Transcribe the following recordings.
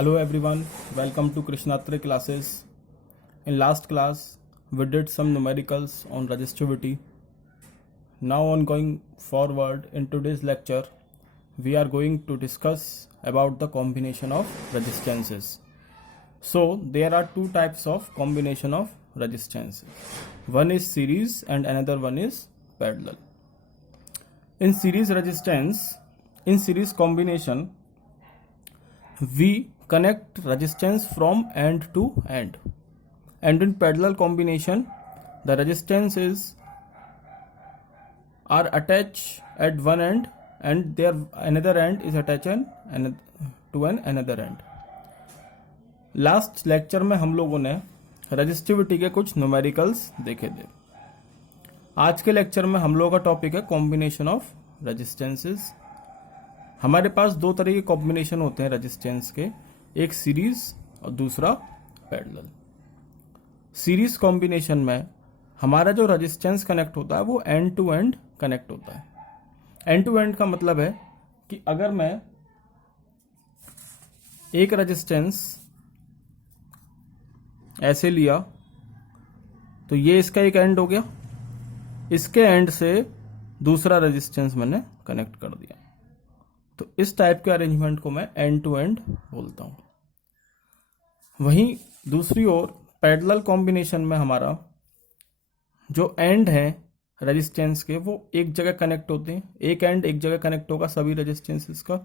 Hello everyone, welcome to Krishnatra classes. In last class, we did some numericals on resistivity. Now on going forward in today's lecture, we are going to discuss about the combination of resistances. So there are two types of combination of resistances. One is series and another one is parallel. In series combination, we connect resistance from end to end, and in parallel combination the resistances are attached at one end and their another end is attached to another end. Last lecture में हम लोगों ने resistivity के कुछ numericals देखे थे. आज के लेक्चर में हम लोगों का टॉपिक है कॉम्बिनेशन ऑफ रेजिस्टेंसेस. हमारे पास दो तरह के कॉम्बिनेशन होते हैं रेजिस्टेंस के, एक सीरीज और दूसरा पैरेलल. सीरीज कॉम्बिनेशन में हमारा जो रेजिस्टेंस कनेक्ट होता है वो एंड टू एंड कनेक्ट होता है. एंड टू एंड का मतलब है कि अगर मैं एक रेजिस्टेंस ऐसे लिया तो ये इसका एक एंड हो गया, इसके एंड से दूसरा रेजिस्टेंस मैंने कनेक्ट कर दिया. तो इस टाइप के अरेंजमेंट को मैं एंड टू एंड बोलता हूं. वहीं दूसरी ओर पैरेलल कॉम्बिनेशन में हमारा जो एंड है रेजिस्टेंस के वो एक जगह कनेक्ट होते हैं. एक एंड एक जगह कनेक्ट होगा सभी रेजिस्टेंसेस का,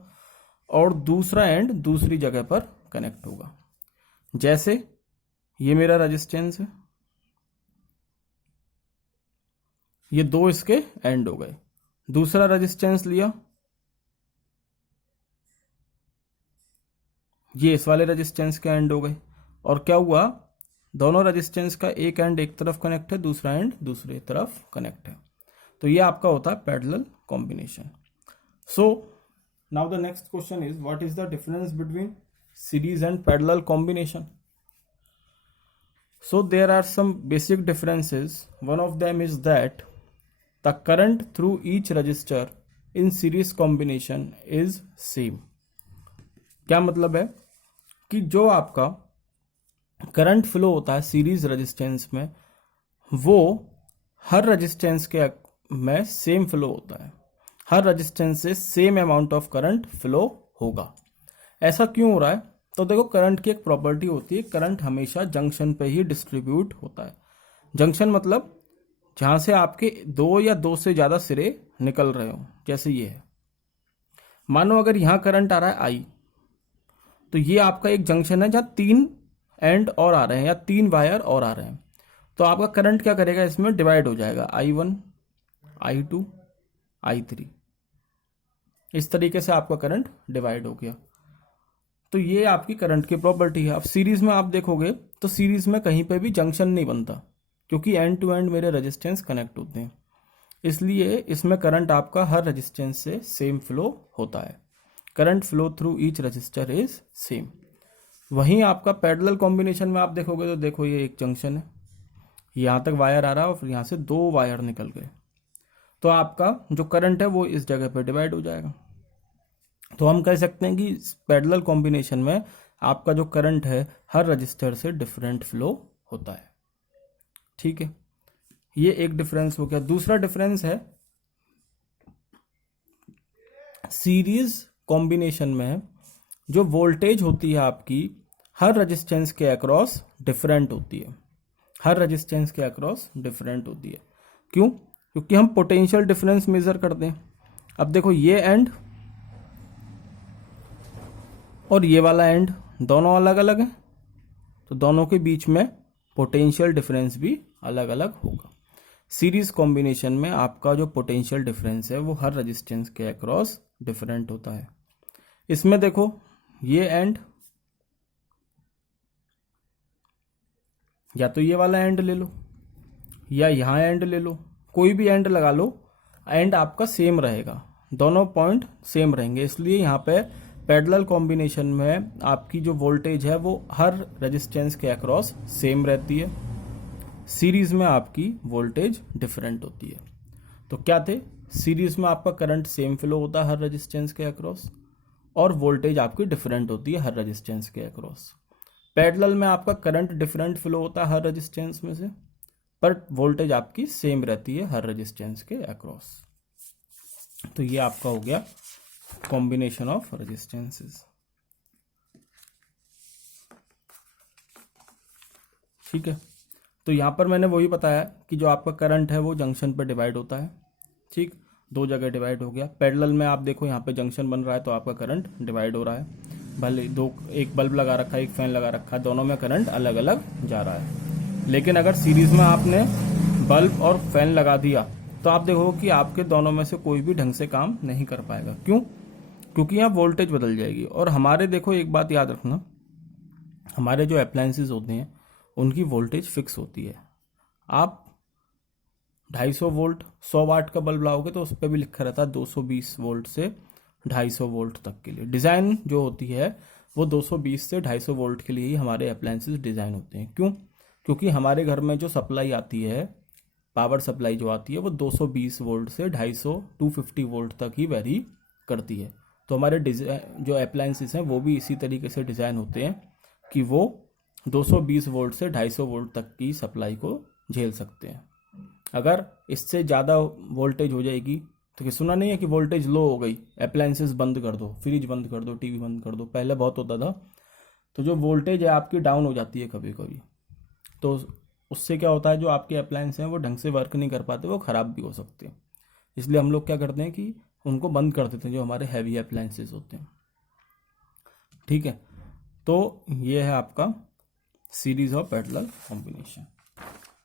और दूसरा एंड दूसरी जगह पर कनेक्ट होगा. जैसे ये मेरा रेजिस्टेंस है, ये दो इसके एंड हो गए. दूसरा रेजिस्टेंस लिया, ये इस वाले रेजिस्टेंस के एंड हो गए, और क्या हुआ, दोनों रेजिस्टेंस का एक एंड एक तरफ कनेक्ट है, दूसरा एंड दूसरी तरफ कनेक्ट है. तो ये आपका होता है parallel combination. So now the next question is what is the difference between series and parallel combination. So there are some basic differences. One of them is that the current through each resistor in series combination is same. क्या मतलब है कि जो आपका current flow होता है series resistance में वो हर रेजिस्टेंस के में सेम फ्लो होता है. हर रेजिस्टेंस से same amount of current flow होगा. ऐसा क्यों हो रहा है? तो देखो, करंट की एक प्रॉपर्टी होती है, करंट हमेशा जंक्शन पे ही डिस्ट्रीब्यूट होता है. जंक्शन मतलब जहां से आपके दो या दो से ज्यादा सिरे निकल रहे हो. जैसे ये है, मानो अगर यहां करंट आ रहा है आई, तो ये आपका एक जंक्शन है जहां तीन एंड और आ रहे हैं या तीन वायर और आ रहे हैं. तो आपका करंट क्या करेगा, इसमें डिवाइड हो जाएगा, I1, I2, I3. इस तरीके से आपका करंट डिवाइड हो गया. तो ये आपकी करंट की प्रॉपर्टी है. अब सीरीज में आप देखोगे तो सीरीज में कहीं पे भी जंक्शन नहीं बनता, क्योंकि एंड टू एंड मेरे रेजिस्टेंस कनेक्ट होते हैं. इसलिए इसमें करंट आपका हर रेजिस्टेंस से सेम फ्लो होता है. Current flow through each resistor is same. वहीं आपका पैरेलल कॉम्बिनेशन में आप देखोगे तो देखो, ये एक जंक्शन है, यहां तक वायर आ रहा है और फिर यहां से दो वायर निकल गए. तो आपका जो करंट है वो इस जगह पर डिवाइड हो जाएगा. तो हम कह सकते हैं कि पैरेलल कॉम्बिनेशन में आपका जो करंट है हर रजिस्टर से डिफरेंट फ्लो होता है. ठीक है, ये एक डिफरेंस हो गया. दूसरा डिफरेंस है सीरीज कॉम्बिनेशन में जो वोल्टेज होती है आपकी हर रेजिस्टेंस के अक्रॉस डिफरेंट होती है. हर रेजिस्टेंस के अक्रॉस डिफरेंट होती है. क्यों? क्योंकि हम पोटेंशियल डिफरेंस मेजर करते हैं. अब देखो, ये एंड और ये वाला एंड दोनों अलग अलग हैं, तो दोनों के बीच में पोटेंशियल डिफरेंस भी अलग अलग होगा. सीरीज कॉम्बिनेशन में आपका जो पोटेंशियल डिफरेंस है वो हर रेजिस्टेंस के अक्रॉस डिफरेंट होता है. इसमें देखो, ये एंड या तो ये वाला एंड ले लो या यहाँ एंड ले लो, कोई भी एंड लगा लो, एंड आपका सेम रहेगा, दोनों पॉइंट सेम रहेंगे. इसलिए यहाँ पे पैरेलल कॉम्बिनेशन में आपकी जो वोल्टेज है वो हर रेजिस्टेंस के अक्रॉस सेम रहती है. सीरीज में आपकी वोल्टेज डिफरेंट होती है. तो क्या थे, सीरीज में आपका करंट सेम फ्लो होता है हर रेजिस्टेंस के अक्रॉस, और वोल्टेज आपकी डिफरेंट होती है हर रेजिस्टेंस के अक्रॉस। पैरेलल में आपका करंट डिफरेंट फ्लो होता है हर रेजिस्टेंस में से, पर वोल्टेज आपकी सेम रहती है हर रेजिस्टेंस के अक्रॉस। तो ये आपका हो गया कॉम्बिनेशन ऑफ रेजिस्टेंसेस। ठीक है, तो यहाँ पर मैंने वही बताया कि जो आपका करंट है वो जंक्शन पर डिवाइड होता है। ठीक, दो जगह डिवाइड हो गया। पैरेलल में आप देखो यहाँ पे जंक्शन बन रहा है तो आपका करंट डिवाइड हो रहा है। भले दो, एक बल्ब लगा रखा है, एक फैन लगा रखा है, दोनों में करंट अलग अलग जा रहा है। लेकिन अगर सीरीज में आपने बल्ब और फैन लगा दिया तो आप देखो कि आपके दोनों में से कोई भी ढंग से काम नहीं कर पाएगा। क्यों? क्योंकि यहाँ वोल्टेज बदल जाएगी। और हमारे देखो एक बात याद रखना, हमारे जो अप्लायंसेस होते हैं उनकी वोल्टेज फिक्स होती है। आप 250 वोल्ट 100 वाट का बल्ब लाओगे तो उस पर भी लिखा रहता है 220 वोल्ट से 250 वोल्ट तक के लिए। डिज़ाइन जो होती है वो 220 से 250 वोल्ट के लिए ही हमारे अप्लायंसेस डिज़ाइन होते हैं। क्यों? क्योंकि हमारे घर में जो सप्लाई आती है, पावर सप्लाई जो आती है, वो 220 वोल्ट से 250 250 वोल्ट तक ही वेरी करती है। तो हमारे जो अप्लायंसेस हैं वो भी इसी तरीके से डिज़ाइन होते हैं कि वो 220 वोल्ट से 250 वोल्ट तक की सप्लाई को झेल सकते हैं। अगर इससे ज़्यादा वोल्टेज हो जाएगी तो सुना नहीं है कि वोल्टेज लो हो गई, अप्लायंसेस बंद कर दो, फ्रिज बंद कर दो, टीवी बंद कर दो, पहले बहुत होता था। तो जो वोल्टेज है आपकी डाउन हो जाती है कभी कभी, तो उससे क्या होता है, जो आपके अप्लायंस हैं वो ढंग से वर्क नहीं कर पाते, वो ख़राब भी हो सकते हैं। इसलिए हम लोग क्या करते हैं कि उनको बंद कर देते हैं, जो हमारे हैवी अप्लायंसेस होते हैं। ठीक है, तो ये है आपका सीरीज और पैरेलल कॉम्बिनेशन।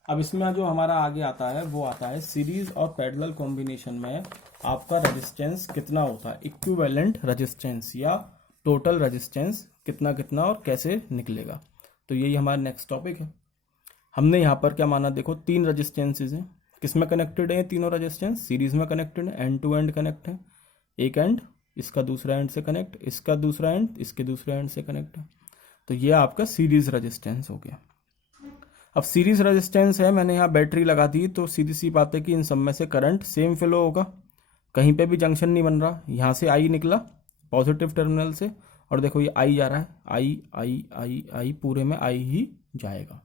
अब इसमें जो हमारा आगे आता है वो आता है सीरीज और पैरेलल कॉम्बिनेशन में आपका रेजिस्टेंस कितना होता है, इक्विवेलेंट रेजिस्टेंस या टोटल रेजिस्टेंस कितना कितना और कैसे निकलेगा। तो यही हमारा नेक्स्ट टॉपिक है। हमने यहाँ पर क्या माना, देखो 3 रेजिस्टेंसेज हैं। किस में कनेक्टेड है तीनों रेजिस्टेंस? सीरीज में कनेक्टेड है, एंड टू एंड कनेक्ट है। एक एंड इसका दूसरा एंड से कनेक्ट, इसका दूसरा एंड इसके दूसरे एंड से कनेक्ट है। तो ये आपका सीरीज रेजिस्टेंस हो गया। अब सीरीज रेजिस्टेंस है, मैंने यहाँ बैटरी लगा दी, तो सीधी सी बात है कि इन सब में से करंट सेम फ्लो होगा, कहीं पे भी जंक्शन नहीं बन रहा। यहाँ से आई निकला पॉजिटिव टर्मिनल से, और देखो ये आई जा रहा है, आई आई आई आई, पूरे में आई ही जाएगा।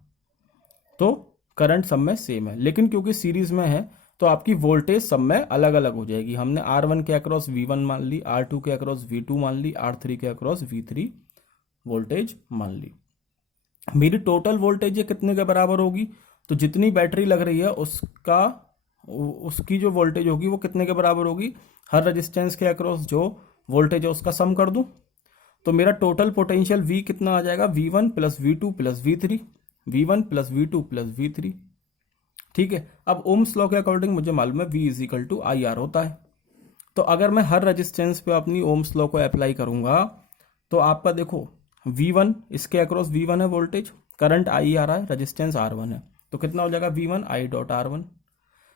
तो करंट सब में सेम है। लेकिन क्योंकि सीरीज में है तो आपकी वोल्टेज सब में अलग अलग हो जाएगी। हमने R1 के अक्रॉस V1 मान ली, R2 के अक्रॉस V2 मान ली, R3 के अक्रॉस V3 वोल्टेज मान ली। मेरी टोटल वोल्टेज ये कितने के बराबर होगी? तो जितनी बैटरी लग रही है उसकी जो वोल्टेज होगी वो कितने के बराबर होगी? हर रेजिस्टेंस के अक्रॉस जो वोल्टेज है उसका सम कर दूं तो मेरा टोटल पोटेंशियल V कितना आ जाएगा? V1 plus V2 plus V3, V1 plus V2 plus V3। ठीक है, अब ओम्स लॉ के अकॉर्डिंग मुझे मालूम है V is equal to IR होता है। तो अगर मैं हर रेजिस्टेंस पे अपनी ओम्स लॉ को अप्लाई करूंगा तो आपका देखो V1, इसके अक्रॉस V1 है वोल्टेज, करंट I आ रहा है, रेजिस्टेंस R1 है, तो कितना हो जाएगा? V1 I dot R1।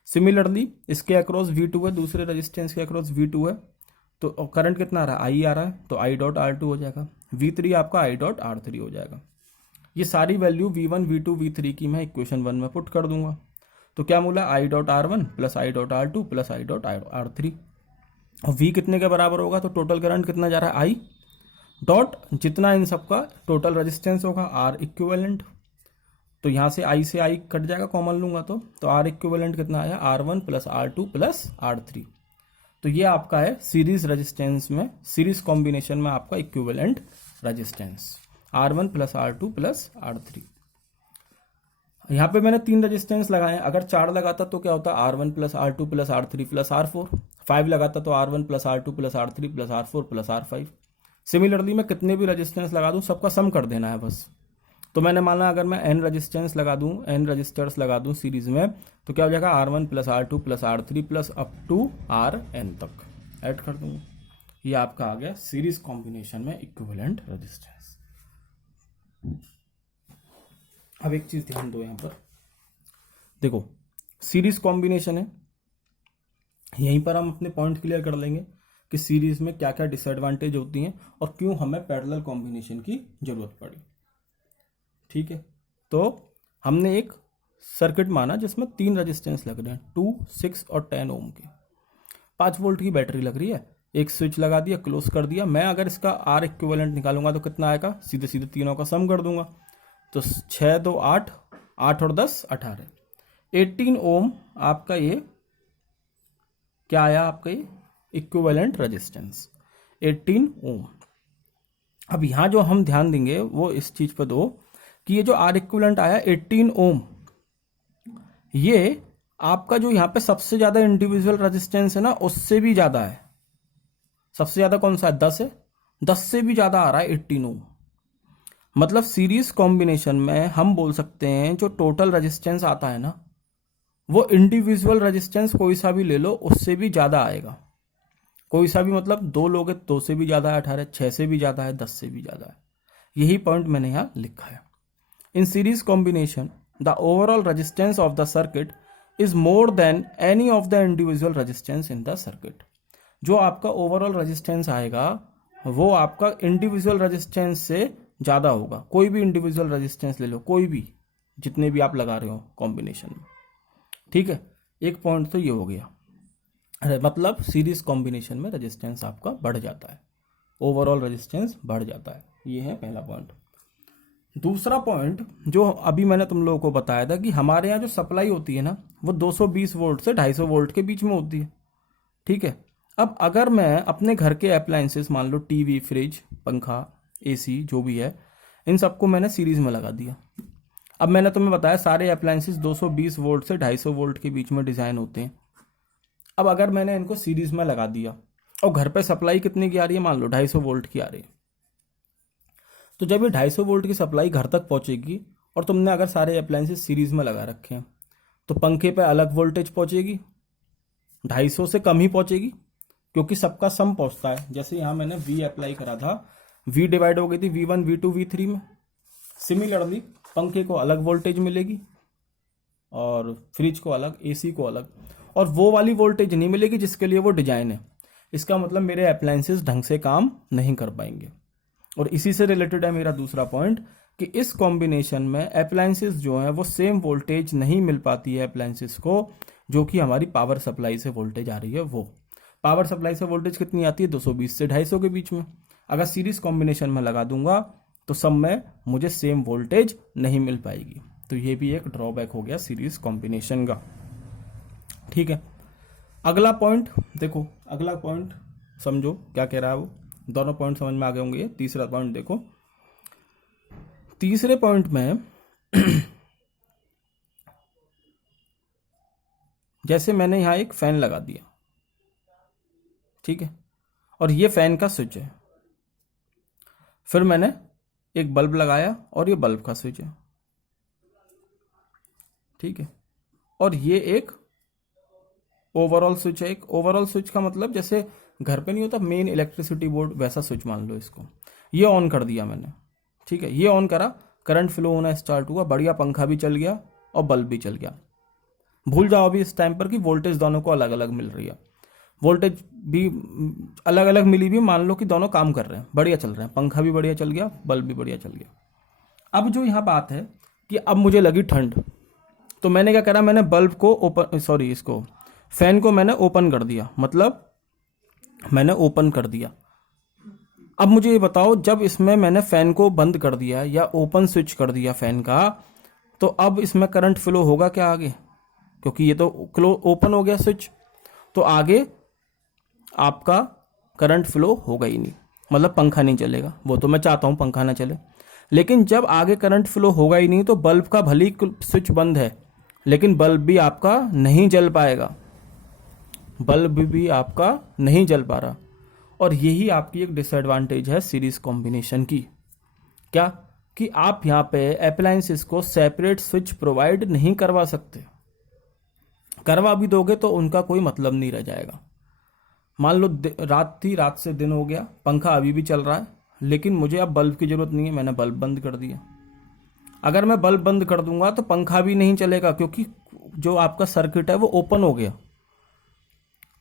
Similarly इसके अक्रॉस V2 है, दूसरे रेजिस्टेंस के अक्रॉस V2 है, तो करंट कितना आ रहा है? I आ रहा है, तो I डॉट R2 हो जाएगा। V3 आपका I डॉट R3 हो जाएगा। ये सारी वैल्यू V1 V2 V3 की मैं इक्वेशन 1 में पुट कर दूंगा। तो क्या मिला? I dot R1 plus I dot R2 plus I dot R3। और V कितने के बराबर होगा? तो टोटल करंट कितना जा रहा है? I डॉट जितना इन सबका टोटल रेजिस्टेंस होगा R इक्विवेलेंट। तो यहाँ से I से I कट जाएगा, कॉमन लूंगा तो R इक्विवेलेंट कितना आया? R1 plus R2 plus R3। तो ये आपका है सीरीज रेजिस्टेंस में, सीरीज कॉम्बिनेशन में आपका equivalent resistance R1 plus R2 plus R3। यहाँ पे मैंने 3 रेजिस्टेंस लगाए हैं। अगर 4 लगाता तो क्या होता? R1 plus R2 plus R3 plus R4। 5 लगाता तो R1 plus R2 plus R3 plus R4 plus R5। Similarly मैं कितने भी रेजिस्टेंस लगा दूं सबका सम कर देना है बस। तो मैंने माना अगर मैं n रेजिस्टेंस लगा दूं, n रजिस्टर्स लगा दूं सीरीज में, तो क्या हो जाएगा? R1 plus R2 plus R3 plus up to Rn तक ऐड कर दूंगा। ये आपका आ गया सीरीज कॉम्बिनेशन में इक्विवेलेंट रेजिस्टेंस। अब एक चीज ध्यान दो, यहां पर देखो सीरीज कॉम्बिनेशन है, यहीं पर हम अपने पॉइंट क्लियर कर लेंगे कि सीरीज में क्या क्या डिसएडवांटेज होती हैं और क्यों हमें पैरेलल कॉम्बिनेशन की जरूरत पड़ी। ठीक है, तो हमने एक सर्किट माना जिसमें 3 रेजिस्टेंस लग रहे हैं, 2, 6 और 10 ओम के। 5 वोल्ट की बैटरी लग रही है, एक स्विच लगा दिया, क्लोज कर दिया। मैं अगर इसका आर इक्विवेलेंट निकालूंगा तो कितना आएगा, सीधे सीधे तीनों का सम कर दूंगा। तो 6 2 8, 8 और 10 18, 18 ओम आपका ये क्या आया, आपका ये इक्विवेलेंट रेजिस्टेंस 18 ओम। अब यहाँ जो हम ध्यान देंगे वो इस चीज पर दो कि ये जो आर इक्विवेलेंट आया 18 ओम, ये आपका जो यहाँ पे सबसे ज्यादा इंडिविजुअल रेजिस्टेंस है ना, उससे भी ज्यादा है। सबसे ज्यादा कौन सा है, 10 है, 10 से भी ज्यादा आ रहा है 18 ओम। मतलब सीरीज कॉम्बिनेशन में हम बोल सकते हैं जो टोटल रेजिस्टेंस आता है ना, वो इंडिविजुअल रेजिस्टेंस कोई सा भी ले लो उससे भी ज्यादा आएगा। कोई सा भी मतलब 2 लोगे 2 से भी ज्यादा है 18, 6 से भी ज्यादा है, 10 से भी ज्यादा है। यही पॉइंट मैंने यहां लिखा है। In series combination the overall resistance of the circuit is more than any of the individual resistance in the circuit. जो आपका ओवरऑल रेजिस्टेंस आएगा वो आपका इंडिविजुअल रेजिस्टेंस से ज्यादा होगा। कोई भी इंडिविजुअल रेजिस्टेंस ले लो, कोई भी, जितने भी आप लगा रहे हो कॉम्बिनेशन में, ठीक है। एक पॉइंट तो ये हो गया, मतलब सीरीज कॉम्बिनेशन में रेजिस्टेंस आपका बढ़ जाता है, ओवरऑल रेजिस्टेंस बढ़ जाता है। ये है पहला पॉइंट। दूसरा पॉइंट जो अभी मैंने तुम लोगों को बताया था कि हमारे यहाँ जो सप्लाई होती है ना, वो 220 वोल्ट से 250 वोल्ट के बीच में होती है, ठीक है। अब अगर मैं अपने घर के अप्लायंसेस, मान लो टीवी, फ्रिज, पंखा, एसी जो भी है, इन सबको मैंने सीरीज में लगा दिया। अब मैंने तुम्हें बताया सारे अप्लायंसेस 220 वोल्ट से 250 वोल्ट के बीच में डिजाइन होते हैं। अब अगर मैंने इनको सीरीज में लगा दिया और घर पे सप्लाई कितने की आ रही है, मान लो 250 वोल्ट की आ रही है, तो जब ये 250 वोल्ट की सप्लाई घर तक पहुंचेगी और तुमने अगर सारे अप्लायंसेस सीरीज में लगा रखे हैं, तो पंखे पे अलग वोल्टेज पहुंचेगी, 250 से कम ही पहुंचेगी, क्योंकि सबका सम पहुंचता है। जैसे यहां मैंने V अप्लाई करा था, V डिवाइड हो गई थी V1 V2 V3 में। सिमिलरली पंखे को अलग वोल्टेज मिलेगी और फ्रिज को अलग, एसी को अलग, और वो वाली वोल्टेज नहीं मिलेगी जिसके लिए वो डिजाइन है। इसका मतलब मेरे अप्लायंसेस ढंग से काम नहीं कर पाएंगे। और इसी से रिलेटेड है मेरा दूसरा पॉइंट कि इस कॉम्बिनेशन में अप्लायंसेस जो है वो सेम वोल्टेज नहीं मिल पाती है अप्लायंसेस को, जो कि हमारी पावर सप्लाई से वोल्टेज आ रही है। वो पावर सप्लाई से वोल्टेज कितनी आती है, 220 से 250 के बीच में। अगर सीरीज कॉम्बिनेशन में लगा दूंगा तो सब में मुझे सेम वोल्टेज नहीं मिल पाएगी। तो ये भी एक ड्रॉबैक हो गया सीरीज कॉम्बिनेशन का, ठीक है। अगला पॉइंट देखो, अगला पॉइंट समझो क्या कह रहा है वो, दोनों पॉइंट समझ में आ गए होंगे। तीसरा पॉइंट देखो, तीसरे पॉइंट में जैसे मैंने यहां एक फैन लगा दिया, ठीक है, और ये फैन का स्विच है। फिर मैंने एक बल्ब लगाया और ये बल्ब का स्विच है, ठीक है, और ये एक ओवरऑल स्विच है। एक ओवरऑल स्विच का मतलब जैसे घर पे नहीं होता मेन इलेक्ट्रिसिटी बोर्ड, वैसा स्विच मान लो इसको। ये ऑन कर दिया मैंने, ठीक है, ये ऑन करा, करंट फ्लो होना स्टार्ट हुआ, बढ़िया, पंखा भी चल गया और बल्ब भी चल गया। भूल जाओ अभी इस टाइम पर कि वोल्टेज दोनों को अलग अलग मिल रही है, वोल्टेज भी अलग अलग मिली भी, मान लो कि दोनों काम कर रहे हैं, बढ़िया चल रहे हैं, पंखा भी बढ़िया चल गया, बल्ब भी बढ़िया चल गया। अब जो यहाँ बात है कि अब मुझे लगी ठंड, तो मैंने क्या करा, मैंने बल्ब को ओपन, सॉरी इसको फैन को मैंने ओपन कर दिया, मतलब मैंने ओपन कर दिया। अब मुझे ये बताओ, जब इसमें मैंने फैन को बंद कर दिया या ओपन स्विच कर दिया फैन का, तो अब इसमें करंट फ्लो होगा क्या आगे, क्योंकि ये तो ओपन हो गया स्विच, तो आगे आपका करंट फ्लो होगा ही नहीं, मतलब पंखा नहीं चलेगा। वो तो मैं चाहता हूं पंखा ना चले, लेकिन जब आगे करंट फ्लो होगा ही नहीं तो बल्ब का भले ही स्विच बंद है लेकिन बल्ब भी आपका नहीं जल पाएगा, बल्ब भी आपका नहीं जल पा रहा। और यही आपकी एक डिसएडवांटेज है सीरीज कॉम्बिनेशन की, क्या कि आप यहाँ पे अप्लायंसेस को सेपरेट स्विच प्रोवाइड नहीं करवा सकते। करवा भी दोगे तो उनका कोई मतलब नहीं रह जाएगा। मान लो रात थी, रात से दिन हो गया, पंखा अभी भी चल रहा है, लेकिन मुझे अब बल्ब की जरूरत नहीं है, मैंने बल्ब बंद कर दिया। अगर मैं बल्ब बंद कर दूंगा तो पंखा भी नहीं चलेगा, क्योंकि जो आपका सर्किट है वो ओपन हो गया।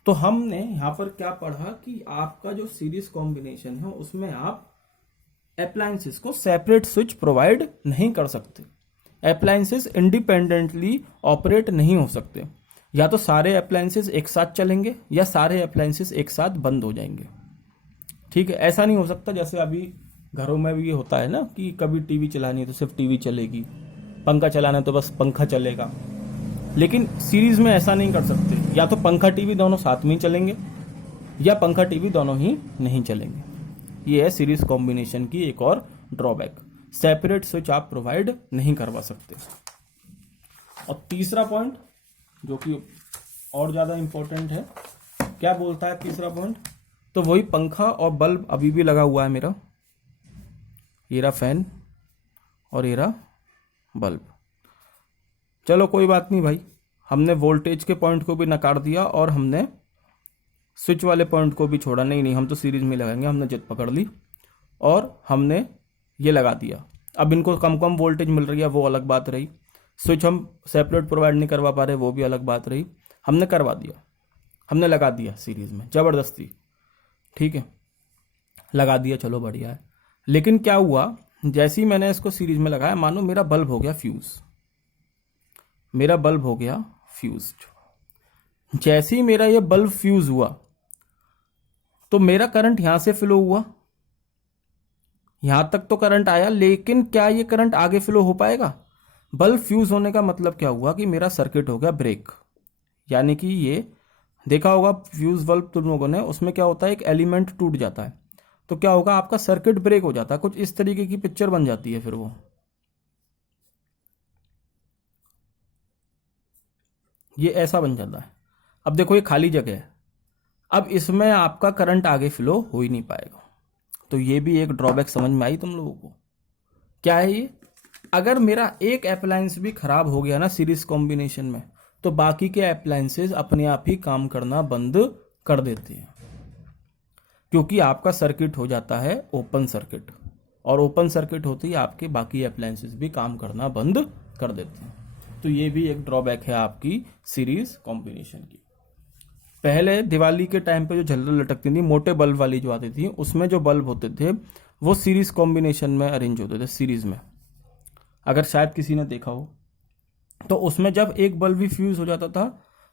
तो हमने यहां पर क्या पढ़ा कि आपका जो सीरीज कॉम्बिनेशन है उसमें आप अप्लायंसेस को सेपरेट स्विच प्रोवाइड नहीं कर सकते, अप्लायंसेस इंडिपेंडेंटली ऑपरेट नहीं हो सकते। या तो सारे अप्लायंसेस एक साथ चलेंगे या सारे अप्लायंसेस एक साथ बंद हो जाएंगे। ठीक है, ऐसा नहीं हो सकता जैसे अभी घरों में भी ये होता है ना कि कभी टीवी चलानी है तो सिर्फ टीवी चलेगी, पंखा चलाना है तो बस पंखा चलेगा। लेकिन सीरीज में ऐसा नहीं कर सकते, या तो पंखा टीवी दोनों साथ में ही चलेंगे या पंखा टीवी दोनों ही नहीं चलेंगे। ये है सीरीज कॉम्बिनेशन की एक और ड्रॉबैक, सेपरेट स्विच आप प्रोवाइड नहीं करवा सकते। और तीसरा पॉइंट जो कि और ज्यादा इंपॉर्टेंट है, क्या बोलता है तीसरा पॉइंट, तो वही पंखा और बल्ब अभी भी लगा हुआ है मेरा, ये रहा फैन और ये रहा बल्ब। चलो कोई बात नहीं भाई, हमने वोल्टेज के पॉइंट को भी नकार दिया और हमने स्विच वाले पॉइंट को भी छोड़ा, नहीं हम तो सीरीज में लगाएंगे, हमने जिद पकड़ ली और हमने ये लगा दिया। अब इनको कम कम वोल्टेज मिल रही है वो अलग बात रही, स्विच हम सेपरेट प्रोवाइड नहीं करवा पा रहे वो भी अलग बात रही, हमने करवा दिया, हमने लगा दिया सीरीज में ज़बरदस्ती। ठीक है, लगा दिया, चलो बढ़िया है। लेकिन क्या हुआ, जैसे ही मैंने इसको सीरीज में लगाया, मानो मेरा बल्ब हो गया फ्यूज, मेरा बल्ब हो गया फ्यूज। जैसे ही मेरा ये बल्ब फ्यूज हुआ तो मेरा करंट यहां से फ्लो हुआ, यहां तक तो करंट आया, लेकिन क्या ये करंट आगे फ्लो हो पाएगा? बल्ब फ्यूज होने का मतलब क्या हुआ कि मेरा सर्किट हो गया ब्रेक। यानी कि ये देखा होगा फ्यूज बल्ब तुम लोगों ने, उसमें क्या होता है एक एलिमेंट टूट जाता है तो क्या होगा, आपका सर्किट ब्रेक हो जाता है, कुछ इस तरीके की पिक्चर बन जाती है। फिर वो ये ऐसा बन जाता है। अब देखो ये खाली जगह है, अब इसमें आपका करंट आगे फ्लो हो ही नहीं पाएगा। तो ये भी एक ड्रॉबैक समझ में आई तुम लोगों को? क्या है ये, अगर मेरा एक अप्लायंस भी खराब हो गया ना सीरीज कॉम्बिनेशन में, तो बाकी के अप्लायंसेस अपने आप ही काम करना बंद कर देते हैं, क्योंकि आपका सर्किट हो जाता है ओपन सर्किट, और ओपन सर्किट होते ही आपके बाकी अप्लायंसेस भी काम करना बंद कर देते हैं। तो ये भी एक ड्रॉबैक है आपकी सीरीज कॉम्बिनेशन की। पहले दिवाली के टाइम पे जो झल्लर लटकती थी, मोटे बल्ब वाली जो आती थी, उसमें जो बल्ब होते थे वो सीरीज कॉम्बिनेशन में अरेंज होते थे, सीरीज में। अगर शायद किसी ने देखा हो तो उसमें जब एक बल्ब भी फ्यूज हो जाता था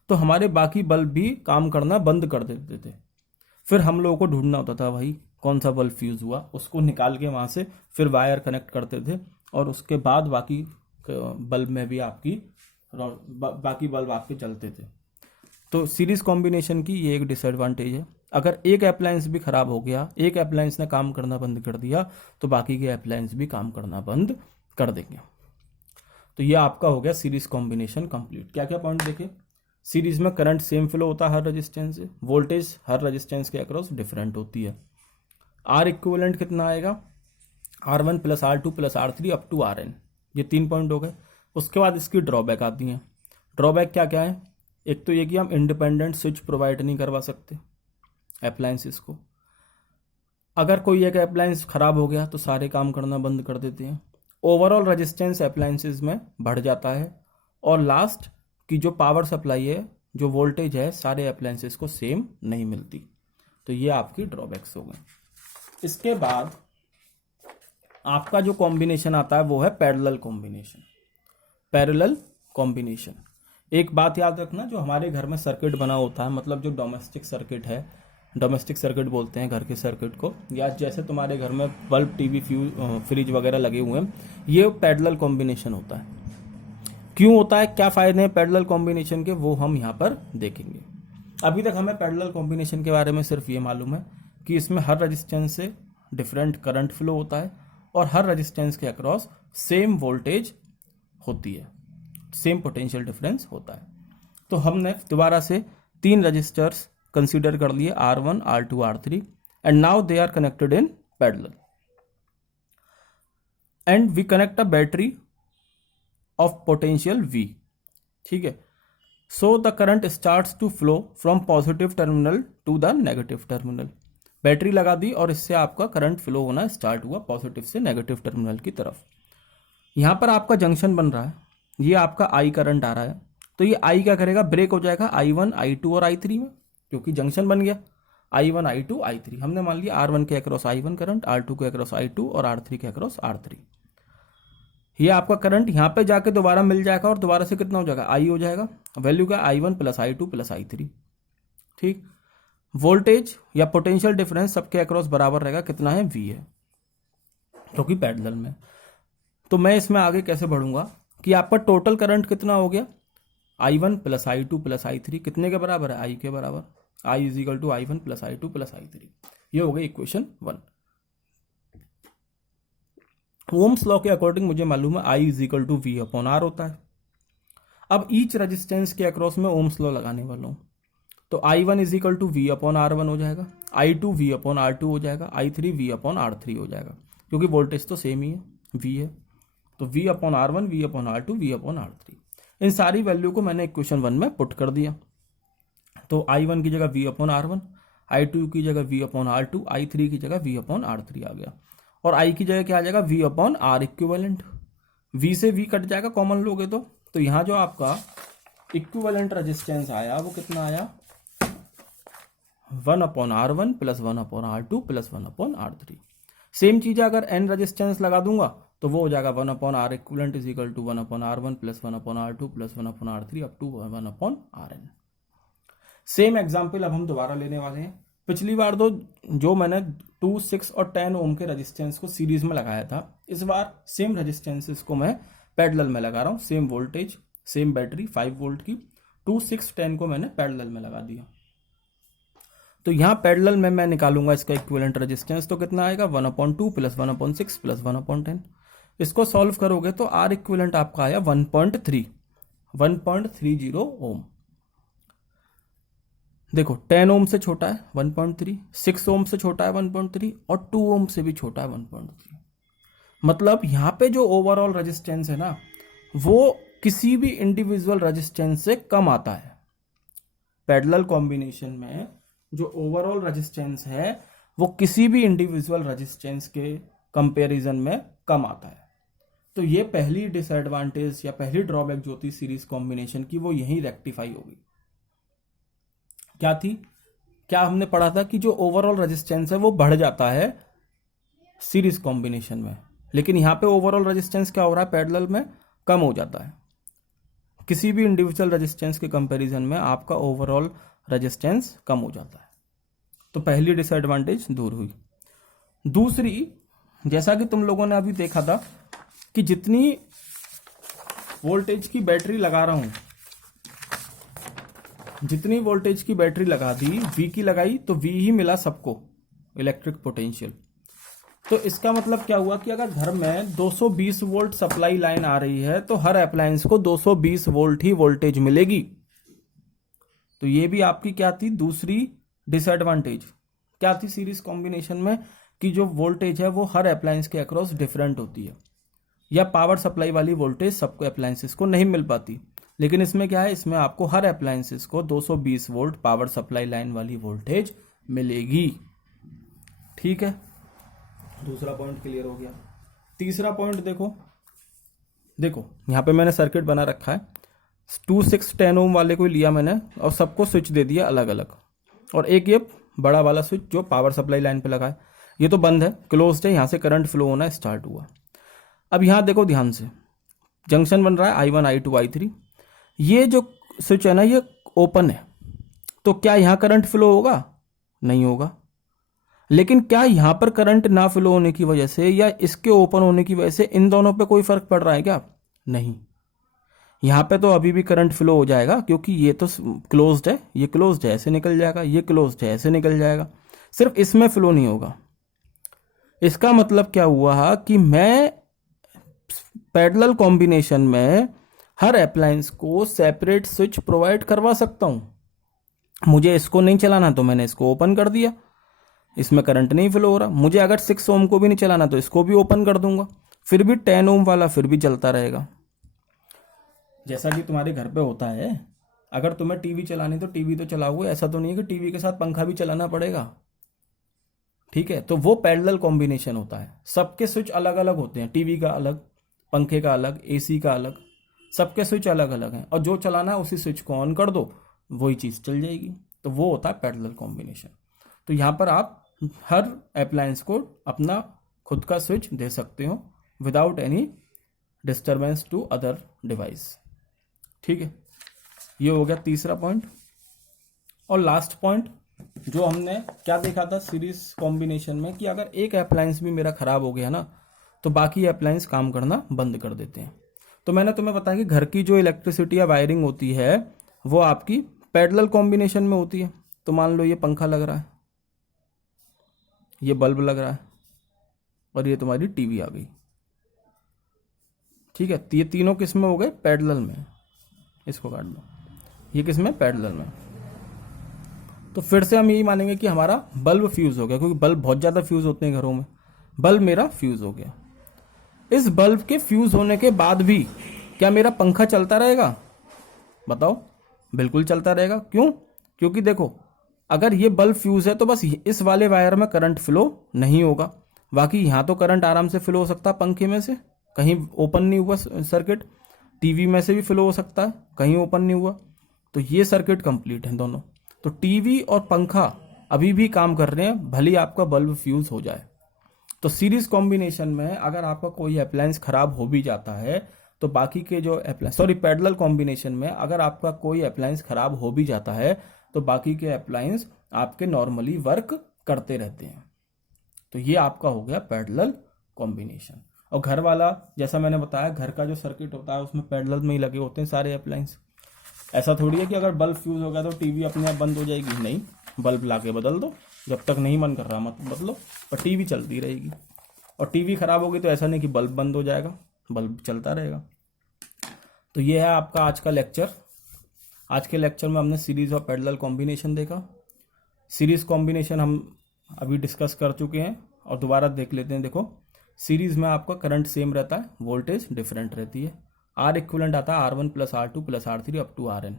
तो हमारे बाकी बल्ब भी काम करना बंद कर देते थे। फिर हम लोगों को ढूंढना होता था भाई कौन सा बल्ब फ्यूज हुआ, उसको निकाल के वहां से फिर वायर कनेक्ट करते थे और उसके बाद बाकी बल्ब में भी आपकी बाकी बल्ब आपके चलते थे। तो सीरीज कॉम्बिनेशन की ये एक डिसएडवांटेज है, अगर एक अप्लायंस भी खराब हो गया, एक अप्लायंस ने काम करना बंद कर दिया, तो बाकी के अप्लायंस भी काम करना बंद कर देंगे। तो ये आपका हो गया सीरीज कॉम्बिनेशन कंप्लीट। क्या क्या पॉइंट देखे, सीरीज में करंट सेम फ्लो होता है हर रेजिस्टेंस से, वोल्टेज हर रेजिस्टेंस के अक्रॉस डिफरेंट होती है, आर इक्विवेलेंट कितना आएगा, R1 plus R2 plus R3 up to Rn, ये 3 पॉइंट हो गए। उसके बाद इसकी ड्रॉबैक आती हैं। ड्रॉबैक क्या क्या है, एक तो ये कि हम इंडिपेंडेंट स्विच प्रोवाइड नहीं करवा सकते अप्लायंसेस को, अगर कोई एक अप्लायंस खराब हो गया तो सारे काम करना बंद कर देते हैं, ओवरऑल रेजिस्टेंस अप्लायंसेस में बढ़ जाता है, और लास्ट की जो पावर सप्लाई है, जो वोल्टेज है, सारे अप्लायंसेस को सेम नहीं मिलती। तो ये आपकी ड्रॉबैक्स हो गए। इसके बाद आपका जो कॉम्बिनेशन आता है वो है पैरेलल कॉम्बिनेशन। पैरेलल कॉम्बिनेशन, एक बात याद रखना, जो हमारे घर में सर्किट बना होता है, मतलब जो डोमेस्टिक सर्किट है, डोमेस्टिक सर्किट बोलते हैं घर के सर्किट को, या जैसे तुम्हारे घर में बल्ब, टीवी, फ्रिज वगैरह लगे हुए हैं, ये पैरेलल कॉम्बिनेशन होता है। क्यों होता है, क्या फायदे हैं पैरेलल कॉम्बिनेशन के, वो हम यहाँ पर देखेंगे। अभी तक हमें पैरेलल कॉम्बिनेशन के बारे में सिर्फ ये मालूम है कि इसमें हर रेजिस्टेंस से डिफरेंट करंट फ्लो होता है और हर रेजिस्टेंस के अक्रॉस सेम वोल्टेज होती है, सेम पोटेंशियल डिफरेंस होता है। तो हमने दोबारा से 3 रजिस्टर्स कंसीडर कर लिए, R1, R2, R3, and now they are connected in parallel, and we connect a battery of potential V। ठीक है, so the current starts to flow from positive terminal to the negative terminal. Battery लगा दी और इससे आपका current flow होना start हुआ positive से नेगेटिव टर्मिनल की तरफ। यहां पर आपका जंक्शन बन रहा है, ये आपका I करंट आ रहा है, तो ये I क्या करेगा, ब्रेक हो जाएगा I1, I2 और I3 में, क्योंकि जंक्शन बन गया I1, I2, I3। हमने मान लिया R1 के अक्रॉस I1 करंट, R2 के अक्रॉस I2 और R3 के अक्रॉस R3। ये आपका करंट यहाँ पे जाके दोबारा मिल जाएगा और दोबारा से कितना हो जाएगा, आई हो जाएगा। वैल्यू क्या, I1 plus I2 plus I3। ठीक, वोल्टेज या पोटेंशियल डिफरेंस सबके अक्रॉस बराबर रहेगा, कितना है, V है, क्योंकि पैरेलल में। तो मैं इसमें आगे कैसे बढ़ूंगा कि आपका टोटल करंट कितना हो गया, I1 plus I2 plus I3 कितने के बराबर है, I के बराबर। I is equal to I1 plus I2 plus I3। ये हो गई इक्वेशन 1। ओम्स लॉ के अकॉर्डिंग मुझे मालूम है I is equal to V upon R होता है। अब ईच रेजिस्टेंस के अक्रॉस में ओम्स लॉ लगाने वाला हूं, तो I1 is equal to V upon R1 हो जाएगा, I2 V अपॉन R2 हो जाएगा, I3 V अपॉन R3 हो जाएगा, क्योंकि वोल्टेज तो सेम ही है, V है। तो V upon R1, V upon R2, V upon R3, इन सारी वैल्यू को मैंने इक्वेशन 1 में पुट कर दिया। तो I1 की जगह V अपॉन R1, I2 की जगह V अपॉन R2, I3 की जगह V अपॉन R3 आ गया, और I की जगह क्या आ जाएगा, V upon R equivalent. V से V कट जाएगा कॉमन लोगे तो यहाँ जो आपका इक्विवेलेंट रेजिस्टेंस आया वो कितना आया, 1 upon R1 plus 1 upon R2 plus 1 upon R3। Same चीज अगर n रेजिस्टेंस लगा दूंगा तो वो हो जाएगा 1 upon R equivalent is equal to 1 upon R1 plus 1 upon R2 plus 1 upon R3 up to 1 upon Rn। Same example अब हम दोबारा लेने वाले हैं। पिछली बार जो मैंने 2, 6 और 10 ओम के रेजिस्टेंस को सीरीज में लगाया था, इस बार सेम रेजिस्टेंसेस को मैं पैरेलल में लगा रहा हूँ। Same voltage, same battery 5 volt की 2, 6, 10 को मैंने पैरेलल में लगा दिया। तो यहाँ पैरेलल में मैं निकालूंगा इसका इक्विवेलेंट रेजिस्टेंस, तो कितना आएगा, 1/2 प्लस 1/6 प्लस 1/10। इसको सॉल्व करोगे तो आर इक्विवेलेंट आपका आया 1.30 ओम। देखो 10 ओम से छोटा है 1.3, 6 ओम से छोटा है 1.3 और 2 ओम से भी छोटा है 1.3। मतलब यहाँ पे जो ओवरऑल रेजिस्टेंस है ना, वो किसी भी इंडिविजुअल रेजिस्टेंस से कम आता है। पैरेलल कॉम्बिनेशन में जो ओवरऑल रेजिस्टेंस है वो किसी भी इंडिविजुअल रेजिस्टेंस के कंपैरिजन में कम आता है। तो ये पहली डिसएडवांटेज या पहली ड्रॉबैक जो थी सीरीज कॉम्बिनेशन की, वो यही रेक्टिफाई होगी। क्या थी, क्या हमने पढ़ा था कि जो ओवरऑल रेजिस्टेंस है वो बढ़ जाता है सीरीज कॉम्बिनेशन में, लेकिन यहां पे ओवरऑल रेजिस्टेंस क्या हो रहा है, पैरेलल में कम हो जाता है। किसी भी इंडिविजुअल रेजिस्टेंस के कंपैरिजन में आपका ओवरऑल रेजिस्टेंस कम हो जाता है। तो पहली डिसएडवांटेज दूर हुई। दूसरी, जैसा कि तुम लोगों ने अभी देखा था कि जितनी वोल्टेज की बैटरी लगा रहा हूं, जितनी वोल्टेज की बैटरी लगा दी, V की लगाई तो V ही मिला सबको, इलेक्ट्रिक पोटेंशियल। तो इसका मतलब क्या हुआ कि अगर घर में 220 वोल्ट सप्लाई लाइन आ रही है तो हर अप्लायंस को 220 वोल्ट ही वोल्टेज मिलेगी। तो ये भी आपकी क्या थी, दूसरी डिसएडवांटेज क्या थी सीरीज कॉम्बिनेशन में, कि जो वोल्टेज है वो हर अप्लायंस के अक्रॉस डिफरेंट होती है, या पावर सप्लाई वाली वोल्टेज सबको अप्लायंसेस को नहीं मिल पाती। लेकिन इसमें क्या है, इसमें आपको हर अप्लायंसेस को 220 वोल्ट पावर सप्लाई लाइन वाली वोल्टेज मिलेगी। ठीक है, दूसरा पॉइंट क्लियर हो गया। तीसरा पॉइंट देखो यहां पे मैंने सर्किट बना रखा है, 2, 6, 10 ओम वाले को लिया मैंने और सबको स्विच दे दिया अलग अलग, और एक ये बड़ा वाला स्विच जो पावर सप्लाई लाइन पे लगा है, ये तो बंद है, क्लोज्ड है, यहां से करंट फ्लो होना स्टार्ट हुआ। अब यहां देखो ध्यान से, जंक्शन बन रहा है I1, I2, I3, ये जो स्विच है ना ये ओपन है, तो क्या यहां करंट फ्लो होगा, नहीं होगा। लेकिन क्या यहां पर करंट ना फ्लो होने की वजह से या इसके ओपन होने की वजह से इन दोनों पे कोई फर्क पड़ रहा है क्या, नहीं। यहां पे तो अभी भी करंट फ्लो हो जाएगा, क्योंकि ये तो क्लोज्ड है, ये क्लोज्ड है ऐसे निकल जाएगा, ये क्लोज्ड है ऐसे निकल जाएगा, सिर्फ इसमें फ्लो नहीं होगा। इसका मतलब क्या हुआ कि मैं पैरेलल कॉम्बिनेशन में हर अप्लायंस को सेपरेट स्विच प्रोवाइड करवा सकता हूं। मुझे इसको नहीं चलाना तो मैंने इसको ओपन कर दिया, इसमें करंट नहीं फ्लो हो रहा। मुझे अगर 6 ओम को भी नहीं चलाना तो इसको भी ओपन कर दूंगा, फिर भी 10 ओम वाला फिर भी चलता रहेगा। जैसा कि तुम्हारे घर पे होता है, अगर तुम्हें टीवी चलानी तो टीवी तो चलाओगे, ऐसा तो नहीं है कि टीवी के साथ पंखा भी चलाना पड़ेगा। ठीक है, तो वो पैरेलल कॉम्बिनेशन होता है, सबके स्विच अलग अलग होते हैं, टीवी का अलग, पंखे का अलग, एसी का अलग, सबके स्विच अलग अलग हैं, और जो चलाना है उसी स्विच को ऑन कर दो, वही चीज चल जाएगी। तो वो होता है पैरेलल कॉम्बिनेशन। तो यहां पर आप हर अप्लायंस को अपना खुद का स्विच दे सकते हो without any disturbance to other device. ठीक है, ये हो गया तीसरा पॉइंट। और लास्ट पॉइंट जो हमने क्या देखा था सीरीज कॉम्बिनेशन में, कि अगर एक अप्लायंस भी मेरा खराब हो गया ना तो बाकी अप्लायंस काम करना बंद कर देते हैं। तो मैंने तुम्हें बताया कि घर की जो इलेक्ट्रिसिटी या वायरिंग होती है वो आपकी पैरेलल कॉम्बिनेशन में होती है। तो मान लो ये पंखा लग रहा है, ये बल्ब लग रहा है, और ये तुम्हारी टीवी आ गई। ठीक है, तो ये तीनों किस में हो गए? पैरेलल में। इसको काट दो, ये किस में? पैरेलल में। तो फिर से हम यही मानेंगे कि हमारा बल्ब फ्यूज हो गया, क्योंकि बल्ब बहुत ज़्यादा फ्यूज होते हैं घरों में। बल्ब मेरा फ्यूज हो गया। इस बल्ब के फ्यूज होने के बाद भी क्या मेरा पंखा चलता रहेगा? बताओ। बिल्कुल चलता रहेगा। क्यों? क्योंकि देखो, अगर ये बल्ब फ्यूज है तो बस इस वाले वायर में करंट फ्लो नहीं होगा, बाकी यहाँ तो करंट आराम से फ्लो हो सकता है पंखे में से, कहीं ओपन नहीं हुआ सर्किट। टीवी में से भी फ्लो हो सकता है, कहीं ओपन नहीं हुआ। तो ये सर्किट कंप्लीट है दोनों। तो टीवी और पंखा अभी भी काम कर रहे हैं, भले आपका बल्ब फ्यूज हो जाए। तो सीरीज कॉम्बिनेशन में अगर आपका कोई अप्लायंस खराब हो भी जाता है तो बाकी के जो पैरेलल कॉम्बिनेशन में अगर आपका कोई अप्लायंस खराब हो भी जाता है तो बाकी के अप्लायंस आपके नॉर्मली वर्क करते रहते हैं। तो ये आपका हो गया पैरेलल कॉम्बिनेशन। और घर वाला, जैसा मैंने बताया, घर का जो सर्किट होता है उसमें पैरेलल में ही लगे होते हैं सारे अप्लायंस। ऐसा थोड़ी है कि अगर बल्ब फ्यूज हो गया तो टीवी अपने आप बंद हो जाएगी। नहीं, बल्ब लाके बदल दो, जब तक नहीं मन कर रहा मत बदलो, पर टीवी चलती रहेगी। और टीवी खराब होगी तो ऐसा नहीं कि बल्ब बंद हो जाएगा, बल्ब चलता रहेगा। तो ये है आपका आज का लेक्चर। आज के लेक्चर में हमने सीरीज और पैरेलल कॉम्बिनेशन देखा। सीरीज कॉम्बिनेशन हम अभी डिस्कस कर चुके हैं और दोबारा देख लेते हैं। देखो, सीरीज में आपका करंट सेम रहता है, वोल्टेज डिफरेंट रहती है। आर इक्विवेलेंट आता है R1 + R2 + R3 up to Rn।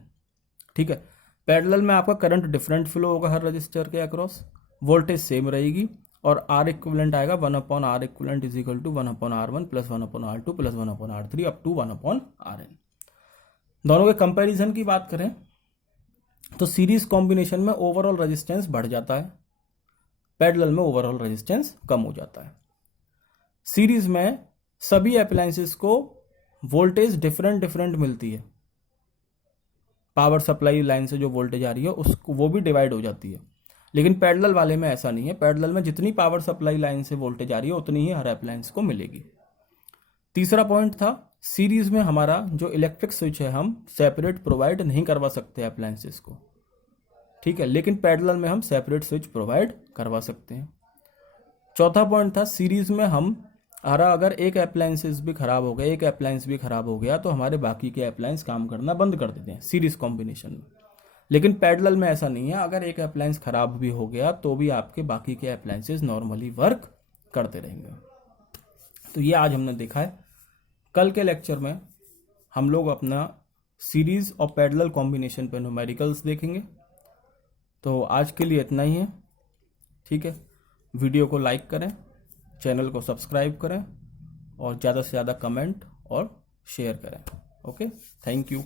ठीक है। पैरेलल में आपका करंट डिफरेंट फ्लो होगा हर रजिस्टर के अक्रॉस, वोल्टेज सेम रहेगी, और आर इक्विवेलेंट आएगा 1/R equivalent = 1/R1 + 1/R2 + 1/R3 up to 1/Rn। दोनों के कंपैरिजन की बात करें तो सीरीज कॉम्बिनेशन में ओवरऑल रेजिस्टेंस बढ़ जाता है, पैरेलल में ओवरऑल रेजिस्टेंस कम हो जाता है। सीरीज में सभी अप्लायंसेस को वोल्टेज डिफरेंट मिलती है। पावर सप्लाई लाइन से जो वोल्टेज आ रही है उसको वो भी डिवाइड हो जाती है। लेकिन पैरेलल वाले में ऐसा नहीं है। पैरेलल में जितनी पावर सप्लाई लाइन से वोल्टेज आ रही है उतनी ही हर अप्लायंस को मिलेगी। तीसरा पॉइंट था, सीरीज में हमारा जो इलेक्ट्रिक स्विच है हम सेपरेट प्रोवाइड नहीं करवा सकते अप्लायंसेस को। ठीक है, लेकिन पैरेलल में हम सेपरेट स्विच प्रोवाइड करवा सकते हैं। चौथा पॉइंट था, सीरीज में हम अगर एक अप्लायंसेस भी खराब हो गया, एक अप्लायंस भी खराब हो गया तो हमारे बाकी के अप्लायंस काम करना बंद कर देते हैं सीरीज कॉम्बिनेशन में। लेकिन पैरेलल में ऐसा नहीं है, अगर एक अप्लायंस खराब भी हो गया तो भी आपके बाकी के अप्लायंसेस नॉर्मली वर्क करते रहेंगे। तो ये आज हमने देखा है। कल के लेक्चर में हम लोग अपना सीरीज और पैरेलल कॉम्बिनेशन पे न्यूमेरिकल्स देखेंगे। तो आज के लिए इतना ही है। ठीक है, वीडियो को लाइक करें, चैनल को सब्सक्राइब करें और ज़्यादा से ज़्यादा कमेंट और शेयर करें। Okay, thank you.